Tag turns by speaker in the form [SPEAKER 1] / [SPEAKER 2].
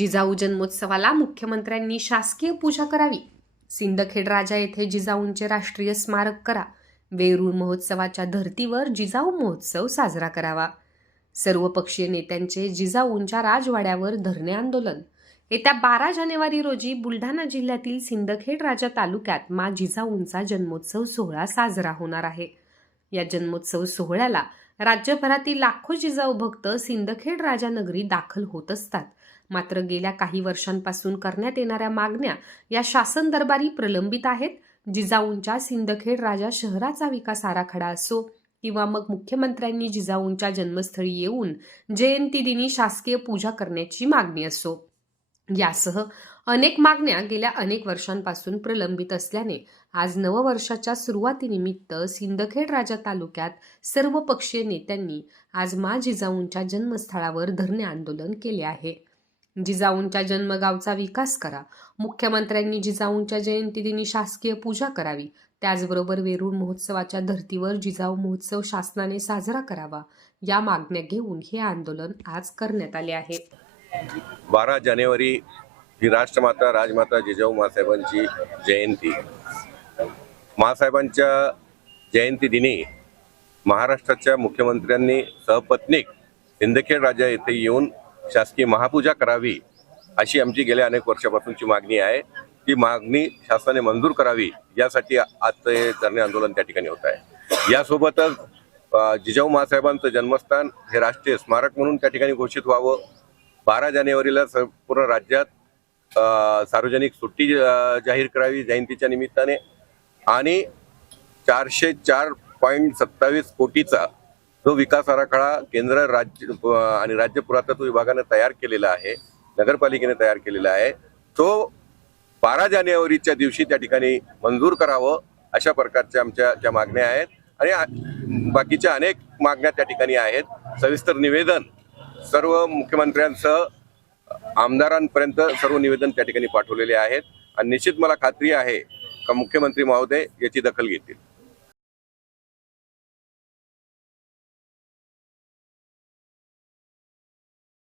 [SPEAKER 1] जिजाऊ जन्मोत्सवाला मुख्यमंत्र्यांनी शासकीय पूजा करावी. सिंदखेड राजा येथे जिजाऊंचे राष्ट्रीय स्मारक करा. वेरूळ महोत्सवाच्या धर्तीवर जिजाऊ महोत्सव साजरा करावा. सर्वपक्षीय नेत्यांचे जिजाऊंच्या राजवाड्यावर धरणे आंदोलन. येत्या बारा जानेवारी रोजी बुलढाणा जिल्ह्यातील सिंदखेड राजा तालुक्यात मा जिजाऊंचा जन्मोत्सव सोहळा साजरा होणार आहे. या जन्मोत्सव सोहळ्याला राज्यभरातील लाखो जिजाऊ भक्त सिंदखेड राजानगरी दाखल होत असतात. मात्र गेल्या काही वर्षांपासून करण्यात येणाऱ्या मागण्या या शासन दरबारी प्रलंबित आहेत. जिजाऊंच्या सिंदखेड राजा शहराचा विकास आराखडा असो किंवा मग मुख्यमंत्र्यांनी जिजाऊंच्या जन्मस्थळी येऊन जयंतीदिनी शासकीय पूजा करण्याची मागणी असो. यासह अनेक मागण्या गेल्या अनेक वर्षांपासून प्रलंबित असल्याने आज नववर्षाच्या सुरुवातीनिमित्त सिंदखेड राजा तालुक्यात सर्व पक्षीय नेत्यांनी आज मा जिजाऊंच्या जन्मस्थळावर धरणे आंदोलन केले आहे. जिजाऊंच्या जन्मगावचा विकास करा. मुख्यमंत्र्यांनी जिजाऊंच्या जयंतीदिनी शासकीय पूजा करावी. त्याचबरोबर वेरूळ महोत्सवाच्या धर्तीवर जिजाऊ महोत्सव शासनाने साजरा करावा. या मागण्या घेऊन हे आंदोलन आज करण्यात आले आहे.
[SPEAKER 2] बारा जानेवारी ही राष्ट्रमाता राजमाता जिजाऊ मासाहेबांची जयंती. मासाहेबांच्या जयंती दिनी महाराष्ट्राच्या मुख्यमंत्र्यांनी सहपत्नीक सिंदखेड राजा येथे येऊन शासकीय महापूजा करावी अशी आमची गेल्या अनेक वर्षापासूनची मागणी आहे. ती मागणी शासनाने मंजूर करावी यासाठी आजचं हे धरणे आंदोलन त्या ठिकाणी होत आहे. यासोबतच जिजाऊ महासाहेबांचं जन्मस्थान हे राष्ट्रीय स्मारक म्हणून त्या ठिकाणी घोषित व्हावं. बारा जानेवारीला संपूर्ण राज्यात सार्वजनिक सुट्टी जाहीर करावी जयंतीच्या निमित्ताने. आणि चारशे चार पॉईंट सत्तावीस कोटीचा जो विकास आराखडा केंद्र राज्य आणि राज्य पुरातत्व विभागाने तयार केलेला आहे नगरपालिकेने तयार केलेला आहे तो बारा जानेवारीच्या दिवशी त्या ठिकाणी मंजूर करावं अशा प्रकारच्या आमच्या ज्या मागण्या आहेत. आणि बाकीच्या अनेक मागण्या त्या ठिकाणी आहेत. सविस्तर निवेदन सर्व मुख्यमंत्र्यांसह आमदारांपर्यंत सर्व निवेदन त्या ठिकाणी पाठवलेले आहेत. आणि निश्चित मला खात्री आहे का मुख्यमंत्री महोदय याची दखल घेतील.